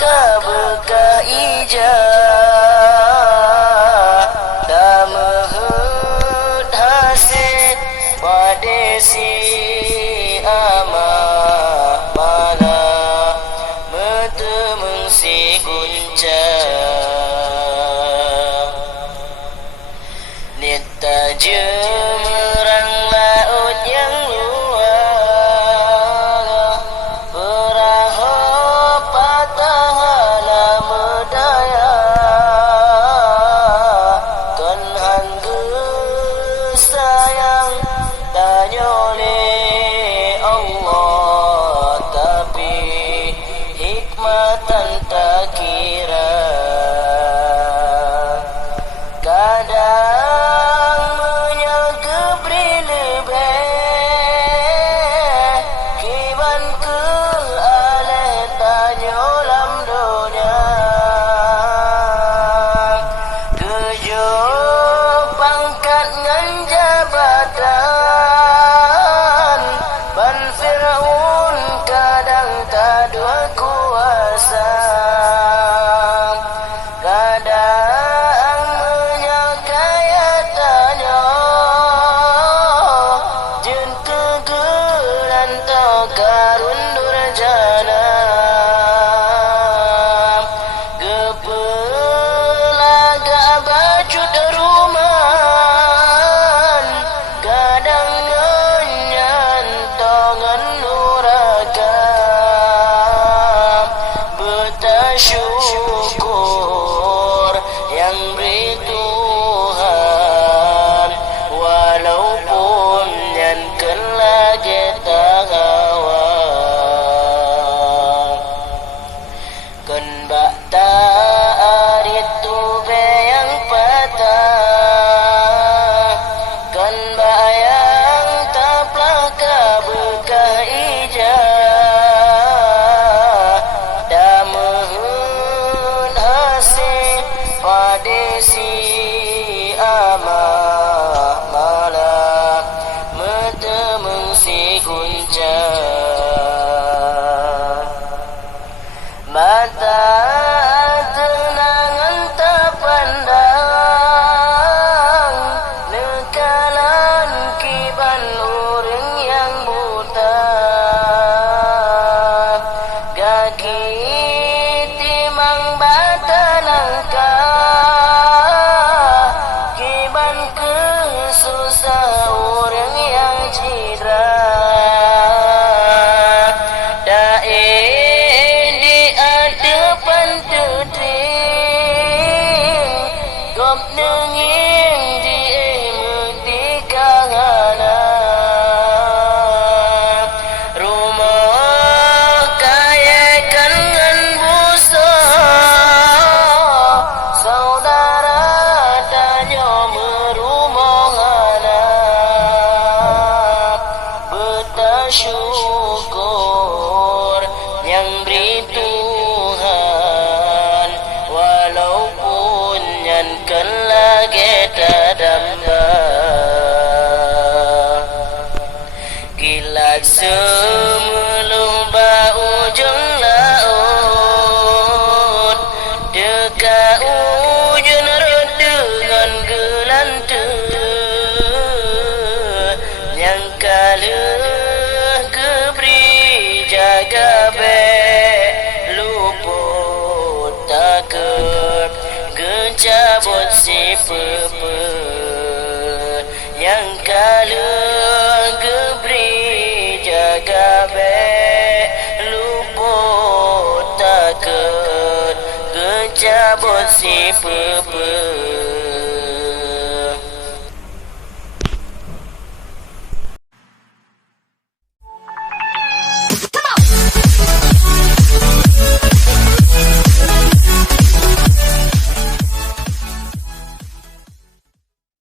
berkah ijah damehut hasil padesi amah malah metemeng si guncang nita jemerang laut yang luas perahu patahana medaya kan hangge sayang tanyole Allah tapi hikmatan tak kira kadang menyaga beri lebih kiban ke aleh tanyolam dunia tujuh pangkat ngan jabatan ban Fir'aun kadang tak dua kuasa kadang menyakaya tanya jen kegelan tau karun durjana gepelaga bacut ruman kadang nyanyan tongan nuraka bertasyukur yang beri Tuhan walaupun yang kelagi tak hawa kan bak tarit tube yang patah kan bayang taplaka berkah ijah damehun hasil padesi amah malah metemeng si guncang mata tenangan tak pandang nekalan kiban orang yang buta gaki timang bata langkah kiban kesusah orang yang cedera dae di adepan teting gop nenging di metikahana rumah kaya kan ngan busa saudara tanya merumohana bertasyukur yang beri Tuhan walaupun yang kelagi tadamba kilat semelum bau ujung laut deka ujung dengan gelanteng yang kalah keberi jaga be luput takut gencabut si pepe yang kalah keberi jaga be luput takut gencabut si pepe